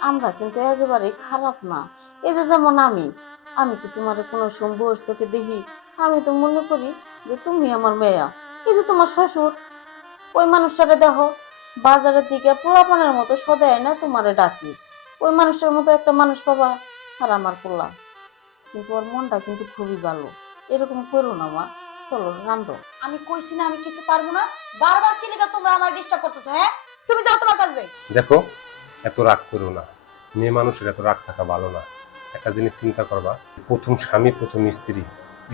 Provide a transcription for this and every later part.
আমরা কিন্তু একেবারে খারাপ না। এই যে যেমন আমি আমি কি তোমার কোনো সম্ভব চোখে দেখি? আমি তো মনে করি যে তুমি আমার মেয়া। এই যে তোমার শ্বশুর ওই মানুষটারে দেখো বাজারের দিকে পোলাপানের মতো সদায় না তোমারে ডাকি। ওই মানুষের মতো একটা মানুষ পাবা আর আমার পোলা। কিন্তু ওর মনটা কিন্তু খুবই ভালো। এরকম করো না মা চলো রান্ধো। আমি কইছি না আমি কিছু পারব না। বারবার কি লিখা তোমরা আমার ডিস্টার্ব করতেছো হ্যাঁ? তুমি যাও তোমার কাছে দেখো এত রাগ করো না। মেয়ে মানুষের এত রাগ থাকা ভালো না। একটা জিনিস চিন্তা করবা প্রথম স্বামী প্রথম স্ত্রী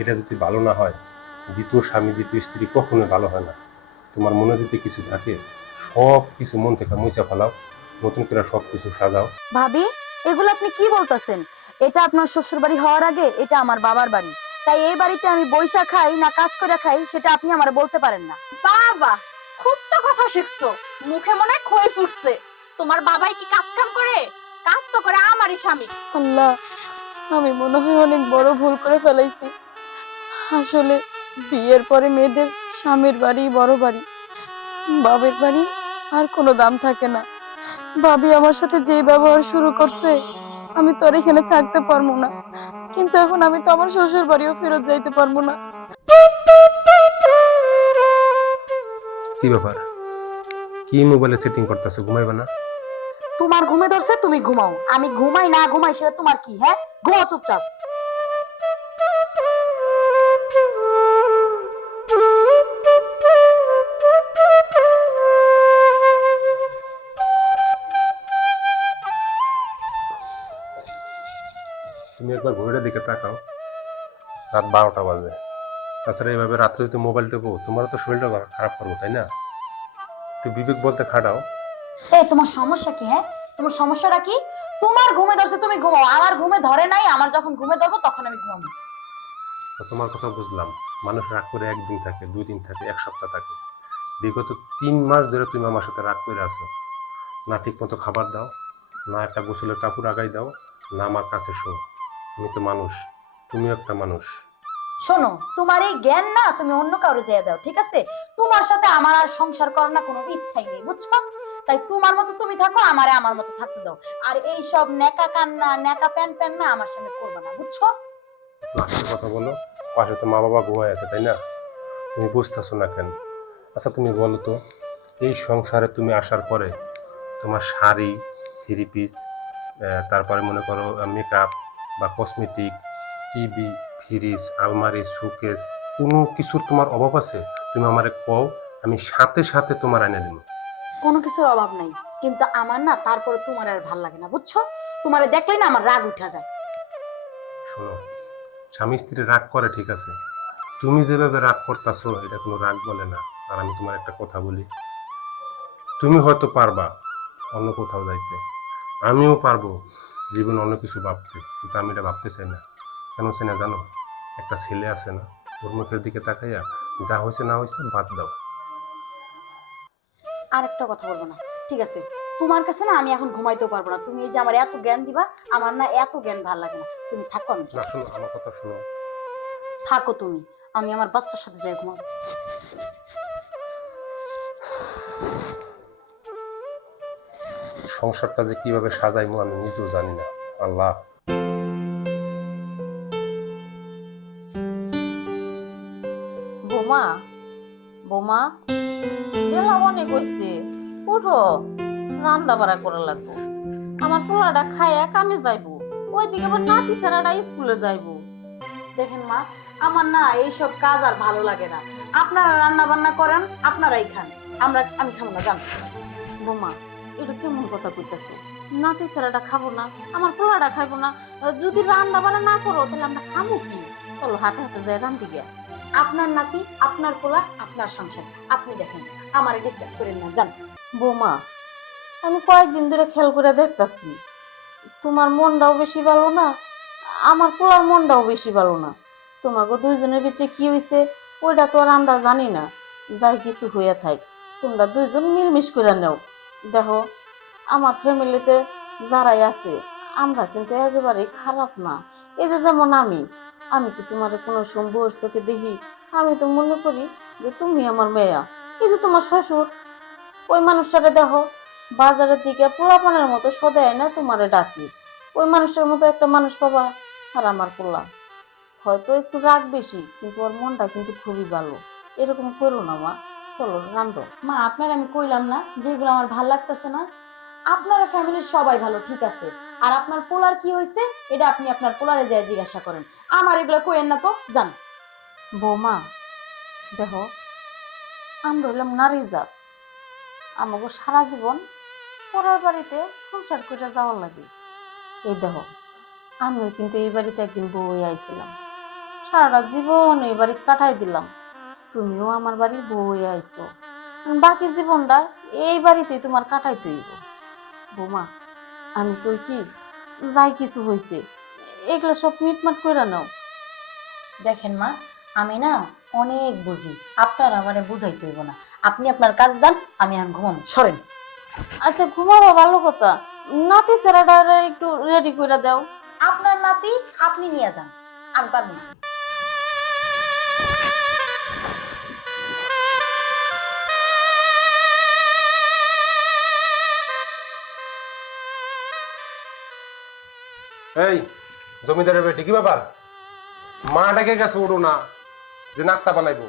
এটা যদি ভালো না হয় দ্বিতীয় স্বামী দ্বিতীয় স্ত্রী কখনোই ভালো হয় না। তোমার মনে যদি কিছু থাকে সব কিছু মন থেকে মুছে ফেলাও নতুন করে সব কিছু সাজাও। ভাবি এগুলো আপনি কি বলতেছেন? এটা আপনার শ্বশুর বাড়ি হওয়ার আগে এটা আমার বাবার বাড়ি। তাই এই বাড়িতে আমি বৈশা খাই না কাজ করে খাই সেটা আপনি আমার বলতে পারেন না। বাবা খুব তো কথা শিখছো। মুখে মনে খই ফুটছে। তোমার বাবাই কি কাজ কাম করে? কাজ তো করে আমারই স্বামী। আল্লাহ আমি মনে হয় অনেক বড় ভুল করে ফেলাইছি। আসলে বিয়ের পরে মেয়েদের স্বামীর বাড়ি বড় বাড়ি। বাবের বাড়ি আর কোনো দাম থাকে না। ভাবি আমার সাথে যে ব্যবহার শুরু করছে আমি তো আর এখানে থাকতে পারব না। কিন্তু এখন আমি তো আমার শ্বশুর বাড়িও ফেরত যাইতে পারব না। কি ব্যাপার? কি মোবাইলে সেটিং করতেছো? ঘুমাইবা না? তোমার ঘুমে ধরছে, তুমি ঘুমাও। আমি ঘুমাই না ঘুমাই, সেটা তোমার কি হ্যাঁ? ঘুমাও চুপচাপ। তুমি একবার ঘড়িটা দিকে তাকাও। রাত বারোটা বাজে তাছাড়া এইভাবে রাত্রে যদি মোবাইল টেপো তোমারও তো শরীরটা খারাপ করব, তাই না? একটু বিবেক বলতে খাটাও। এই তোমার সমস্যা কি হ্যাঁ? তোমার সমস্যাটা কি? তোমার ঘুমে ধরছে তুমি ঘুমাও। আমার ঘুমে ধরে নাই আমার যখন ঘুমে ধরবো তখন আমি ঘুমাবো। তোমার কথা বুঝলাম। মানুষ রাগ করে একদিন থাকে দুই দিন থাকে এক সপ্তাহ থাকে। বিগত তিন মাস ধরে তুমি আমার সাথে রাগ করে আছো। না ঠিক মতো খাবার দাও না একটা গোসলের কাপড় আগাই দাও না আমার কাছে শো আমি তো মানুষ তুমিও একটা মানুষ। শোনো তোমার এই জ্ঞান না তুমি অন্য কাউরে যেয়ে দাও ঠিক আছে? তোমার সাথে আমার আর সংসার করার না কোনো ইচ্ছাই নেই বুঝছ? তাই তোমার মতো তুমি থাকো, আমারে আমার মতো থাকতে দাও। আর এই সব নেকা কান্না নেকা প্যান প্যান না আমার সামনে করবে না, বুঝছ? কথা বলো, পাশে তো মা বাবা ঘুমায় আছে, তাই না? তুমি বুঝতেছো না কেন? আচ্ছা তুমি বলো তো, এই সংসারে তুমি আসার পরে তোমার শাড়ি, থ্রি পিস তারপরে মনে করো মেকআপ বা কসমেটিক টিভি ফ্রিজ আলমারি সুকেস কোনো কিছুর তোমার অভাব আছে? তুমি আমারে কও, আমি সাথে সাথে তোমার এনে দেবো। কোনো কিছুর অভাব নাই। কিন্তু আমার না, তারপরে তোমার আর ভালো লাগে না, বুঝছ? তোমারে দেখলে না আমার রাগ উঠা যায়। শোনো, স্বামী স্ত্রী রাগ করে, ঠিক আছে? তুমি যেভাবে রাগ করতেছো, এটা কোনো রাগ বলে না। আর আমি তোমার একটা কথা বলি। তুমি হয়তো পারবা অন্য কোথাও যাইতে। আমিও পারব জীবন অন্য কিছু ভাবতে, কিন্তু আমি এটা ভাবতে চাই না। কেন চাই না জানো? একটা ছেলে আছে না, ওর মুখের দিকে তাকাইয়া যা হয়েছে না হয়েছে বাদ দাও। আর একটা কথা বলব না। ঠিক আছে? তোমার কাছে না আমি এখন ঘুমাইতেও পারব না। তুমি এই যে আমার এত জ্ঞান দিবা আমার না এত জ্ঞান ভালো লাগে না। তুমি থাকো আমি। না শোনো আমার কথা শোনো। থাকো তুমি। আমি আমার বাচ্চার সাথে যাই ঘুমাবো। সংসারটা যে কীভাবে সাজাইবো আমি নিজেও জানি না। আল্লাহ। বোমা বোমা। বেলা অনেক হয়েছে উঠো, রান্না বাড়া করা লাগবো। আমার পোলাটা কামে ওইদিকে আবার নাতি স্কুলে দেখেন মা, আমার না এইসব কাজ আর ভালো লাগে না। আপনারা রান্না বান্না করেন, আপনারাই খান। আমরা, আমি খাব না, জান? বোমা এটা কেমন কথা কইতাছো? নাতি সারাটা খাব না, আমার পোলাটা খাইবো না। যদি রান্না বান্না না করো, তাহলে আমরা খাব কি? চলো হাতে হাতে যাই রান্দি গিয়া। আপনার নাতি, আপনার পোলা, আপনার সংসার। আপনি দেখেন। আমার ডিস্টার্ব করেন না, জান। বোমা, আমি কয়েকদিন ধরে খেয়াল করে দেখতাছি, তোমার মনটাও বেশি ভালো না, আমার পোলার মনটাও বেশি ভালো না। তোমাকে দুইজনের ভিতরে কি হয়েছে ওইটা তো আর আমরা জানি না। যাই কিছু হইয়া থাক, তোমরা দুইজন মিলমিশ করে নেও। দেখো, আমার ফ্যামিলিতে যারাই আছে, আমরা কিন্তু একেবারে খারাপ না। এই যে যেমন আমি আমি কি তোমার কোনো সম্ভব চোখে দেখি? আমি তো মনে করি যে তুমি আমার মেয়া। এই যে তোমার শ্বশুর, ওই মানুষটারে দেখো, বাজারের দিকে পোলাপানের মতো সদায় না তোমারে ডাকি। ওই মানুষের মতো একটা মানুষ পাবা আর আমার পোলা। হয়তো একটু রাগ বেশি, কিন্তু ওর মনটা কিন্তু খুবই ভালো। এরকম করো না, মা। চলো রান্ধো মা, আপনার আমি কইলাম না, যেগুলো আমার ভালো লাগতেছে না, আপনার ফ্যামিলির সবাই ভালো, ঠিক আছে। আর আপনার পোলার কি হয়েছে এটা আপনি আপনার পোলারে যায় জিজ্ঞাসা করেন। আমার এগুলো কইেন না তো জান বৌমা, দেখো আমরা হইলাম নারী জাত। আমাকে সারা জীবন পরের বাড়িতে সংসার করে যাওয়ার লাগে। এই দেখো, আমিও কিন্তু এই বাড়িতে একদিন হয়ে আইছিলাম। সারাটা জীবন এই বাড়িতে কাটাই দিলাম। তুমিও আমার বাড়ির বউ হয়ে আইছো বাকি জীবনটা এই বাড়িতেই তোমার কাটাইতে হইব। বৌমা, আমি কই কি, যাই কিছু হয়েছে এগুলো সব মিটমাট করে নাও। দেখেন মা, আমি না অনেক বুঝি। আপনার আমারে বুঝাই হইব না। আপনি আপনার কাজ দেন আমি আর ঘুমাবো সরেন। আচ্ছা ঘুমাবো ভালো কথা। নাতি সেরাটা একটু রেডি করে দাও। আপনার নাতি আপনি নিয়ে যান। আমি পারব না। এই জমিদারের বেটি কি ব্যাপার? মা ডাকে গেছে উঠো না। যে নাস্তা বানাইবো।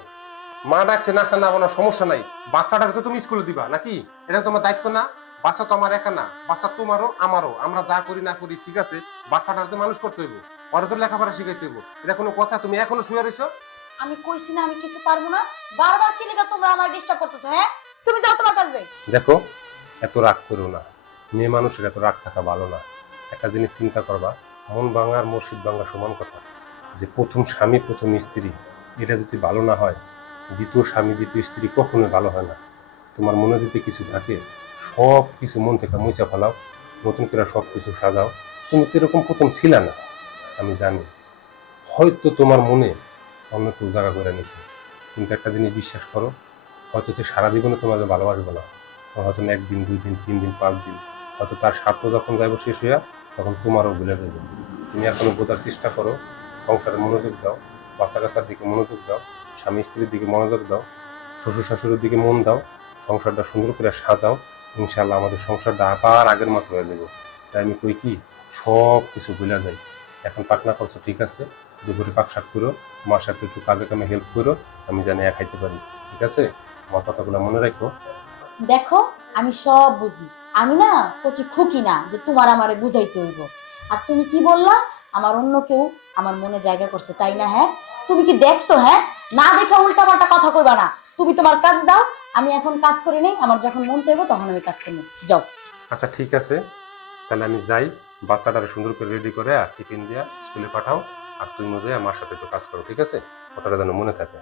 মা ডাকছে নাস্তা না বানানোর সমস্যা নাই। বাচ্চাটাকে তো তুমি স্কুলে দিবা নাকি? এটা তোমার দায়িত্ব না। বাচ্চা তো আমার একা না। বাচ্চা তোমারও আমারও। আমরা যা করি না করি ঠিক আছে? বাচ্চাটা তো মানুষ করতে হইব। ওরা তো লেখাপড়া শিখাইতে হইব। এটা কোনো কথা? তুমি এখনও শুয়ে রয়েছো আমি কইছি না আমি কিছু পারব না। বারবার কি লিগা তোমরা আমার ডিস্টার্ব করতেছো হ্যাঁ? তুমি যাও তোমার কাজে। দেখো এত রাগ করো না। মেয়ে মানুষের এত রাগ থাকা ভালো না। একটা জিনিস চিন্তা করবা মন ভাঙা আর মসজিদ ভাঙা সমান কথা। যে প্রথম স্বামী প্রথম স্ত্রী এটা যদি ভালো না হয়, দ্বিতীয় স্বামী, দ্বিতীয় স্ত্রী কখনোই ভালো হয় না। তোমার মনে যদি কিছু থাকে, সব কিছু মন থেকে মুছা ফেলাও, নতুন করে সব কিছু সাজাও। তুমি তো এরকম প্রথম ছিল না, আমি জানি। হয়তো তোমার মনে অন্য কেউ জায়গা করে নিছে কিন্তু একটা জিনিস বিশ্বাস করো, হয়তো সে সারা জীবনে তোমাকে ভালোবাসবে না। হয়তো একদিন, দুই দিন, তিন দিন, পাঁচ দিন। হয়তো তার স্বার্থ যখন যাইব শেষ হইয়া, তখন তোমারও ভুলে যাবে তুমি এখনও বোঝার চেষ্টা করো, সংসারে মনোযোগ দাও। বাচ্চা কাচ্চার দিকে মনোযোগ দাও, স্বামী স্ত্রীর দিকে মনোযোগ দাও, শ্বশুর শাশুড়ির দিকে মন দাও, সংসারটা সুন্দর করে সাজাও ইনশাল্লাহ আমাদের সংসারটা আবার আগের মতো হয়ে যাবে। তাই আমি কই কি, সব কিছু ভুলে যাই। এখন পাটনা করছ ঠিক আছে, দুপুরে পাক শাক করো মার সাথে একটু কাজে কামে হেল্প করো, আমি জানি এক খাইতে পারি, ঠিক আছে? আমার কথাগুলো মনে রাখো। দেখো, আমি সব বুঝি। আমি না কচি খুকি না যে তোমার আমারে বুঝাইতে হইব। আর তুমি কি বললা? আমার অন্য কেউ আমার মনে জায়গা করছে তাই না হ্যাঁ? তুমি কি দেখছ হ্যাঁ? না দেখে উল্টা পাল্টা কথা কইবা না। তুমি তোমার কাজ দাও আমি এখন কাজ করি নাই আমার যখন মন চাইব তখন আমি কাজ করব যাও। আচ্ছা ঠিক আছে। তাহলে আমি যাই বাচ্চাটারে সুন্দর করে রেডি করে আর টিফিন দিয়া স্কুলে পাঠাও আর তুই মজে আমার সাথে একটু কাজ করো ঠিক আছে? কথাটা যেন মনে থাকে।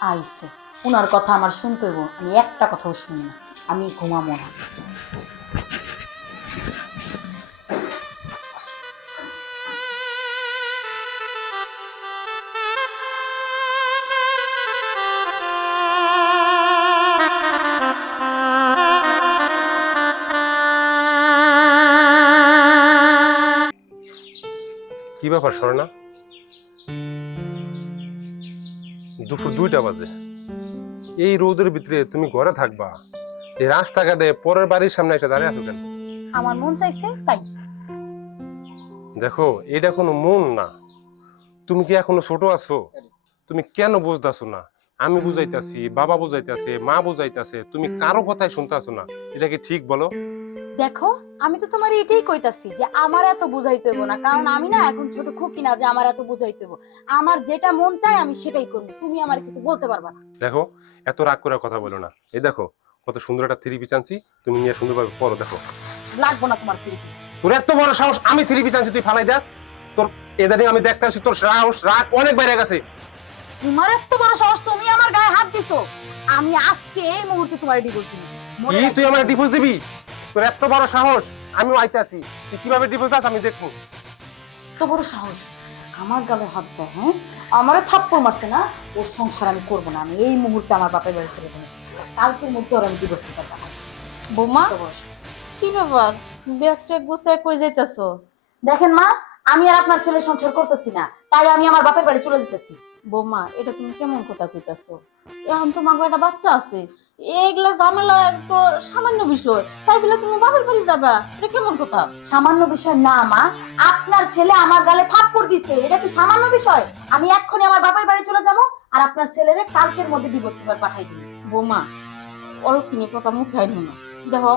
আইসে। উনার কথা আমার শুনতে আমি একটা কথাও শুনি না। আমি ঘুমাবো না। ব্যাপার স্বর্ণা দুপুর দুইটা বাজে। এই রোদের ভিতরে তুমি ঘরে থাকবা। এই রাস্তাঘাটে পরের বাড়ির সামনে এসে দাঁড়িয়ে আছো কেন? আমার মন চাইছে তাই। দেখো এটা কোনো মন না। তুমি কি এখনও ছোট আছো? তুমি কেন বুঝতেছো না? আমি বুঝাইতাছি বাবা বুঝাইতেছে মা বুঝাইতেছে তুমি কারও কথাই শুনতাছো না। এটা কি ঠিক বলো? দেখো আমি তো তোমার এটাই কইতাছি যে আমার এত বুঝাইতে হইব না। কারণ আমি না এখন ছোট খুকি না যে আমার এত বুঝাইতে হইব। আমার যেটা মন চায় আমি সেটাই করব তুমি আমার কিছু বলতে পারবা না। দেখো এত রাগ করে কথা বলো না। এই দেখো কত সুন্দর একটা থ্রি পিস আনছি তুমি নিয়ে সুন্দরভাবে পরো দেখো। লাগবো না তোমার ফ্রি পিস। তোর এত বড় সাহস আমি থ্রি পিস আনছি তুই ফালাই দেস। তোর এদানি আমি দেখতে তোর সাহস রাগ অনেক বাইরে গেছে। তোমার এত বড় সাহস তুমি আমার গায়ে হাত দিছো। আমি আজকে এই মুহূর্তে তোমার ডিভোর্স দিবি। তুই আমার ডিভোর্স দিবি? তোর এত বড় সাহস আমি আইতে আছি তুই কীভাবে ডিভোর্স দাস আমি দেখব। এত বড় সাহস। আমার গালে হাত দেয় হ্যাঁ? আমারও থাপ্পড় মারছে না ওর সংসার আমি করব না। আমি এই মুহূর্তে আমার বাপের বাড়ি ছেড়ে দেবো কালকের মধ্যে ওর আমি ডিভোর্স দিতে পারব। বৌমা। কি ব্যাপার? ব্যাগটা গুছায় কই যাইতাছো? দেখেন মা আমি আর আপনার ছেলে সংসার করতেছি না। তাই আমি আমার বাপের বাড়ি চলে যেতেছি। বৌমা এটা তুমি কেমন কথা কইতাছো? এখন তো তোমার একটা বাচ্চা আছে। এইগুলা ঝামেলা তো সামান্য বিষয়। তাই বলে তুমি বাবার বাড়ি যাবা? এটা কেমন কথা? সামান্য বিষয় না মা। আপনার ছেলে আমার গালে থাপ্পড় দিচ্ছে এটা কি সামান্য বিষয়? আমি এক্ষুনি আমার বাবার বাড়ি চলে যাব আর আপনার ছেলেরে কালকের মধ্যে ডিভোর্স পেপার পাঠাই দিই বৌমা অলক্ষিনী কথা মুখে আইন না দেখো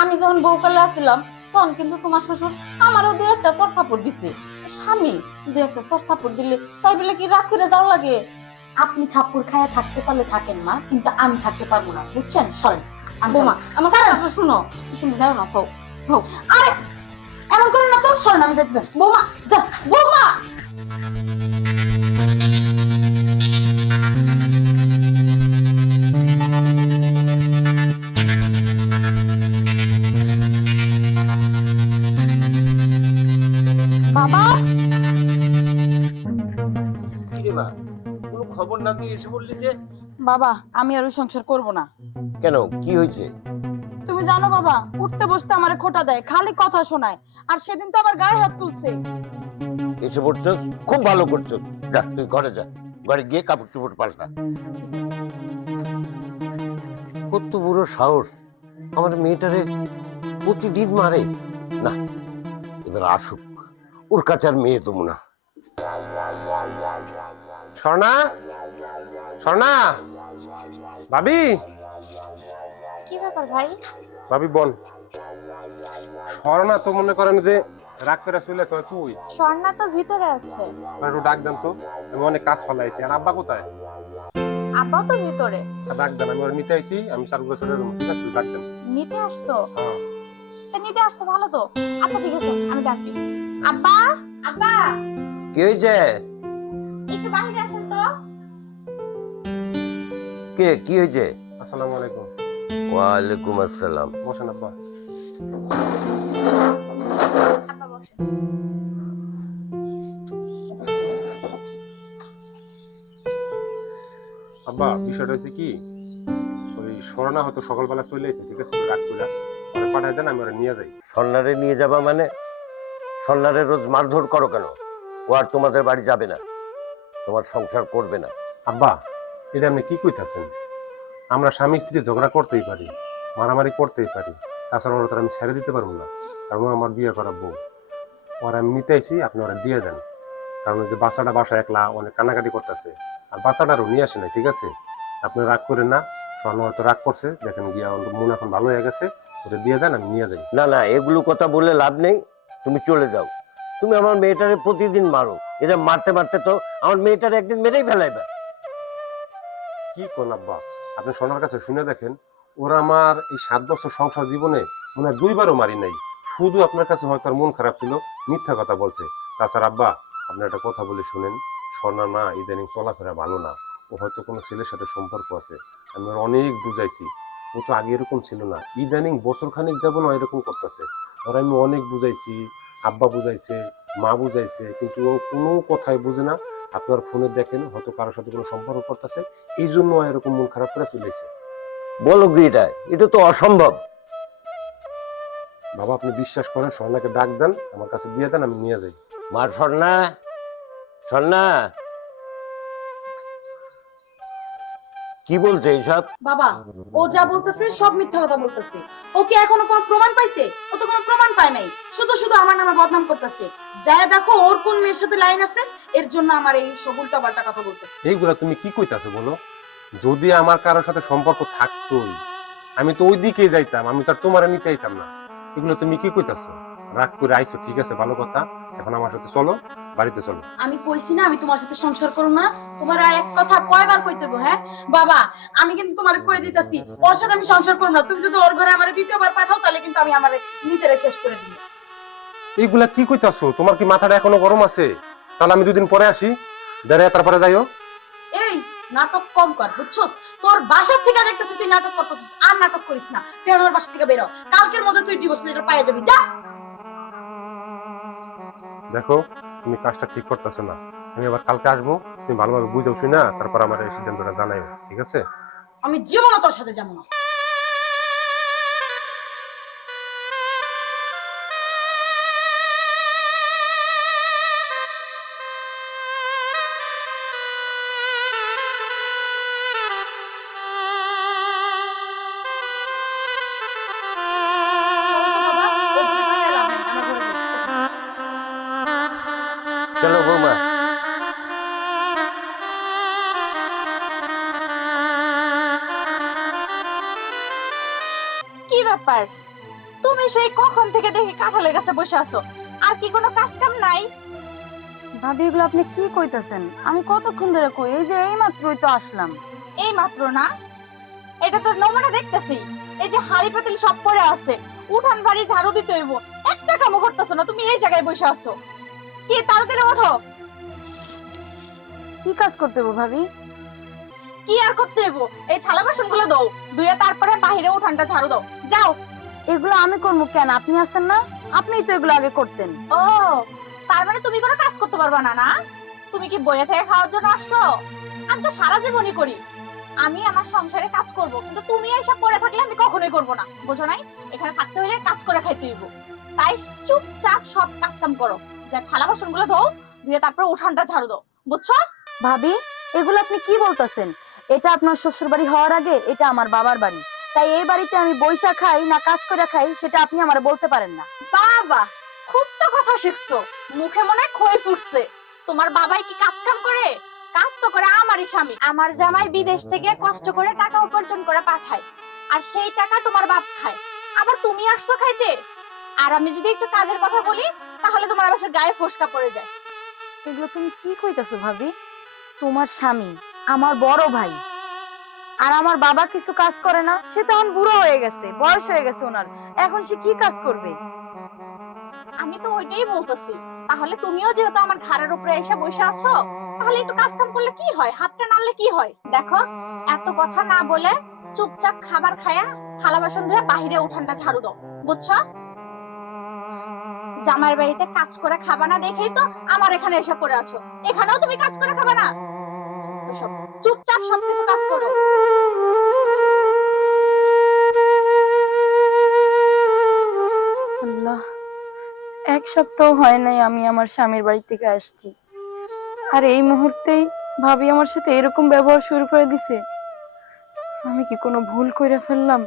আমি যখন বউকালে আসছিলাম তখন কিন্তু তোমার শ্বশুর আমারও দু একটা চর থাপড় দিছে। স্বামী দু একটা চর থাপড় দিলে তাই বলে কি রাগ করে যাও লাগে? আপনি ঠাকুর খায়া থাকতে পারলে থাকেন মা কিন্তু আমি থাকতে পারব না, বুঝছেন? সরেন। বৌমা। আমার কথা শুনো। তুমি যাও না হোক হোক আরে, এমন করে না তো, সরেন, আমি দেখবেন। বৌমা, যা, বৌমা! তুই এসে বললি যে বাবা আমি আর ওই সংসার করব না। কেন? কি হয়েছে? তুমি জানো বাবা উঠতে বসতে আমারে খোটা দেয় খালি কথা শোনায় আর সেদিন তো আবার গায়ে হাত তুলছে। এসে পড়ছো? খুব ভালো করছ। যা তুই ঘরে যা। ঘরে গিয়ে কাপড় চোপড় পাল্টা কত বড় সাহস। আমার মেয়েটারে প্রতিদিন মারে। না এবার আসুক। ওর কাছে আর মেয়ে দেবো না। স্বর্ণা? স্বর্ণা ভাবি! কি ব্যাপার ভাই? ভাবি বল। স্বর্ণা তো মনে করেন যে রাগ করে চলে তুই? স্বর্ণা তো ভিতরে আছে। একটু ডাক দেন তো আমি অনেক কাজ ফেলাইছি আর আব্বা কোথায়? আব্বা তো ভিতরে। ডাক দেন আমি ওর নিতে আইছি আমি চার বছরের ঠিক আছে ডাক দেন। নিতে আসছো? হ্যাঁ। নিতে আসছো ভালো তো। আচ্ছা ঠিক আছে আমি ডাকি। আব্বা! আব্বা! কি হয়েছে একটু বাইরে আসেন তো। কে? কি হয়েছে? আসসালামু আলাইকুম। ওয়ালাইকুম আসসালাম। বসেন আব্বা। আব্বা বিষয়টা হচ্ছে কি? ওই স্বর্ণা হয়তো সকালবেলা চলে এসে ঠিক আছে? ডাক করে ওরে পাঠাই দেন আমি ওরা নিয়ে যাই। সন্ন্যারে নিয়ে যাবা মানে? সন্ন্যারে রোজ মারধর করো কেন? ও আর তোমাদের বাড়ি যাবে না। তোমার সংসার করবে না। আব্বা এটা আপনি কি কইতাছেন? আমরা স্বামী স্ত্রী ঝগড়া করতেই পারি, মারামারি করতেই পারি। তাছাড়া ওরা তো আমি ছেড়ে দিতে পারব না, কারণ আমার বিয়ে করা বউ। ওরা আমি নিতে আইছি আপনি ওরা দিয়ে দেন। কারণ যে বাচ্চাটা বাসা একলা অনেক কান্নাকাটি করতেছে, আর বাচ্চাটা বাচ্চাটারও নিয়ে আসে না ঠিক আছে? আপনি রাগ করেন না, স্বর্ণ হয়তো রাগ করছে, দেখেন গিয়া মন এখন ভালো হয়ে গেছে ওটা দিয়ে দেন, আমি নিয়ে যাই। না না, এগুলো কথা বলে লাভ নেই, তুমি চলে যাও। তুমি আমার মেয়েটারে প্রতিদিন মারো, এটা মারতে মারতে তো আমার মেয়েটারে একদিন মেরেই ফেলাইবে। কি কোন আপনি সোনার কাছে শুনে দেখেন, ওরা আমার এই সাত বছর সংসার জীবনে মনে দুইবারও মারি নাই। শুধু আপনার কাছে হয়তো আর মন খারাপ ছিল, মিথ্যা কথা বলছে। তাছাড়া, আব্বা, আপনি একটা কথা বলে শুনেন স্বর্ণা না, ইদানিং চলাফেরা ভালো না। ও হয়তো কোনো ছেলের সাথে সম্পর্ক আছে। আমি ওর অনেক বুঝাইছি। ও তো আগে এরকম ছিল না। ইদানিং বছর খানিক যাব না এরকম করতেছে। ওর আমি অনেক বুঝাইছি, আব্বা বুঝাইছে, মা বুঝাইছে, কিন্তু ও কোনো কথাই বুঝে না। আপনার ফোনে দেখেন হয়তো কারোর সাথে কোনো সম্পর্ক করতেছে এই জন্য এরকম মন খারাপ করে চলেছে। বলো কি এটা? এটা তো অসম্ভব। বাবা আপনি বিশ্বাস করেন স্বর্ণাকে ডাক দেন আমার কাছে দিয়ে দেন আমি নিয়ে যাই। মার স্বর্ণা স্বর্ণা! কি বলছে এইসব বাবা ও যা বলতেছে সব মিথ্যা কথা বলতেছে। ও কি এখনও কোনো প্রমাণ পাইছে? ও তো কোনো প্রমাণ পায় নাই। শুধু শুধু আমার নামে বদনাম করতেছে। যায় দেখো ওর কোন মেয়ের সাথে লাইন আছে এর জন্য আমার এই সব উল্টা পাল্টা কথা বলতেছে। এইগুলা তুমি কি কইতাছো বলো? যদি আমার কারোর সাথে সম্পর্ক থাকতোই আমি তো ওই দিকে যাইতাম আমি তো আর তোমার নিতে আইতাম না। এগুলো তুমি কি কইতাছো? রাগ করে আইছো ঠিক আছে ভালো কথা। এখন আমার সাথে চলো। বাড়িতে চলো। আমি কইছি না আমি তোমার সাথে সংসার করব না। তোমার আর এক কথা কয়বার কইতে গো হ্যাঁ? বাবা আমি কিন্তু তোমার কই দিতাছি ওর সাথে আমি সংসার করব না। তুমি যদি ওর ঘরে আমার দ্বিতীয়বার পাঠাও তাহলে কিন্তু আমি আমার নিজেরে শেষ করে দিব। এইগুলা কি কইতাছো? তোমার কি মাথাটা এখনও গরম আছে? তাহলে আমি দুদিন পরে আসি। দেড়ে তারপরে যাইও। এই নাটক কম কর বুঝছস? তোর বাসার থেকে দেখতেছিস তুই নাটক করতেছিস আর নাটক করিস না। তুই আমার বাসা থেকে বেরো। কালকের মধ্যে তুই ডিভোর্স লেটার পাইয়ে যাবি যা। দেখো তুমি কাজটা ঠিক করতেছো না। আমি আবার কালকে আসব, তুমি ভালোভাবে বুঝাও শুই না, তারপর আমার এই সিদ্ধান্তটা জানাই ঠিক আছে? আমি জীবনও তোর সাথে যাব না। কাঁঠালের কাছে বসে আছো? আর কি কোনো কাজ কাম নাই? ভাবি এগুলো আপনি কি কইতাছেন? আমি কতক্ষণ ধরে কই? এই যে এই মাত্রই তো আসলাম। এই মাত্র না? এটা তোর নমুনা দেখতেছি। এই যে হাড়ি পাতিল সব পড়ে আছে। উঠান বাড়ি ঝাড়ু দিতে হইব। একটা কামও করতেছো না তুমি এই জায়গায় বসে আছো। কি তাড়াতাড়ি ওঠো। কি কাজ করতে হবে ভাবি? কি আর করতে হইব? এই থালা বাসনগুলো দাও দুইয়া তারপরে বাইরে উঠানটা ঝাড়ু দাও। যাও। এগুলো আমি করব কেন? আপনি আছেন না? আপনিই তো এগুলো আগে করতেন। ও তার মানে তুমি কোনো কাজ করতে পারবা না না? তুমি কি বইয়ে থেকে খাওয়ার জন্য আসছো? আমি তো সারা জীবনই করি। আমি আমার সংসারে কাজ করব কিন্তু তুমি এইসব করে থাকলে আমি কখনোই করব না। বোঝো নাই? এখানে থাকতে হলে কাজ করে খাইতে হইব। তাই চুপচাপ সব কাজ কাম করো। যে থালা বাসনগুলো ধোও ধুয়ে তারপর উঠানটা ঝাড়ু দাও। বুঝছ? ভাবি এগুলো আপনি কি বলতেছেন? এটা আপনার শ্বশুর বাড়ি হওয়ার আগে এটা আমার বাবার বাড়ি। তাই এই বাড়িতে আমি বৈশা খাই না কাজ করে খাই সেটা আপনি আমার বলতে পারেন না। বাবা খুব তো কথা শিখছো। মুখে মনে খই ফুটছে। তোমার বাবাই কি কাজ কাম করে? কাজ তো করে আমারই স্বামী। আমার জামাই বিদেশ থেকে কষ্ট করে টাকা উপার্জন করে পাঠায় আর সেই টাকা তোমার বাপ খায়। আবার তুমি আসছো খাইতে? আর আমি যদি একটু কাজের কথা বলি তাহলে তোমার আবার গায়ে ফসকা পড়ে যায়। এগুলো তুমি কি কইতাছো ভাবি। তোমার স্বামী আমার বড় ভাই। আর আমার বাবা কিছু কাজ করে না, সে তখন বুড়ো হয়ে গেছে, বয়স হয়ে গেছে ওনার। এখন সে কি কাজ করবে? আমি তো ওইটাই বলতেছি। তাহলে তুমিও যেহেতু আমার ঘাড়ের উপরে এসে বসে আছো, তাহলে একটু কাজ কাম করলে কি হয়? হাতটা নাড়লে কি হয়? দেখো, এত কথা না বলে চুপচাপ খাবার খায়া থালা বাসন ধুয়ে বাহিরে উঠানটা ঝাড়ু দাও, বুঝছ? জামাইয়ের বাড়িতে কাজ করে খাবা না দেখেই তো আমার এখানে এসে পড়ে আছো। এখানেও তুমি কাজ করে খাবা না। সব চুপচাপ সবকিছু কাজ করো। আল্লাহ, এক সপ্তাহ হয় নাই আমি আমার স্বামীর বাড়ি থেকে আসছি। আর এই মুহূর্তেই ভাবি আমার সাথে এরকম ব্যবহার শুরু করে দিছে। আমি কি কোনো ভুল করে ফেললাম?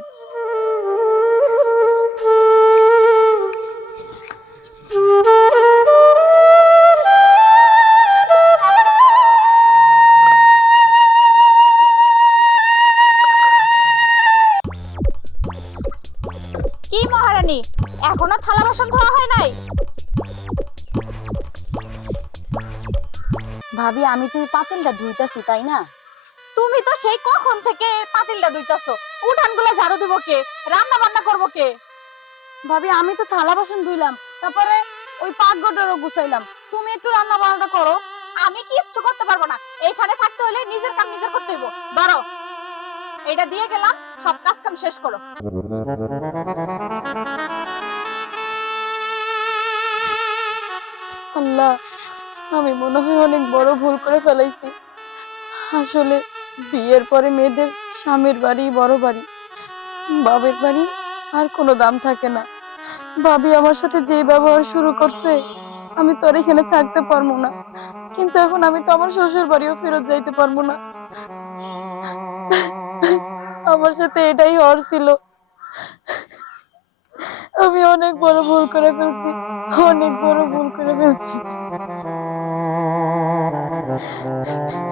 ভাবি আমি তো এই পাতিলটা ধুইতাছি তাই না? তুমি তো সেই কখন থেকে পাতিলটা ধুইতাছো? উঠানগুলো ঝাড়ু দিব কে? রান্না বান্না করব কে? ভাবি আমি তো থালা বাসন ধুইলাম তারপরে ওই পাকঘরটারও গুছাইলাম। তুমি একটু রান্না বান্নাটা করো। আমি কি কিচ্ছু করতে পারব না? এইখানে থাকতে হলে নিজের কাম নিজের করতে হইব। ধরো এটা দিয়ে গেলাম সব কাজ কাম শেষ করো। আল্লাহ। আমি মনে হয় অনেক বড় ভুল করে ফেলাইছি। আসলে বিয়ের পরে মেয়েদের স্বামীর বাড়ি বড় বাড়ি। বাবের বাড়ি আর কোনো দাম থাকে না। ভাবি আমার সাথে যে ব্যবহার শুরু করছে, আমি তো আর এখানে থাকতে পারব না। কিন্তু এখন আমি তো আমার শ্বশুর বাড়িও ফেরত যাইতে পারব না। আমার সাথে এটাই হওয়ার ছিল। আমি অনেক বড় ভুল করে ফেলছি, অনেক বড় ভুল করে ফেলছি। Música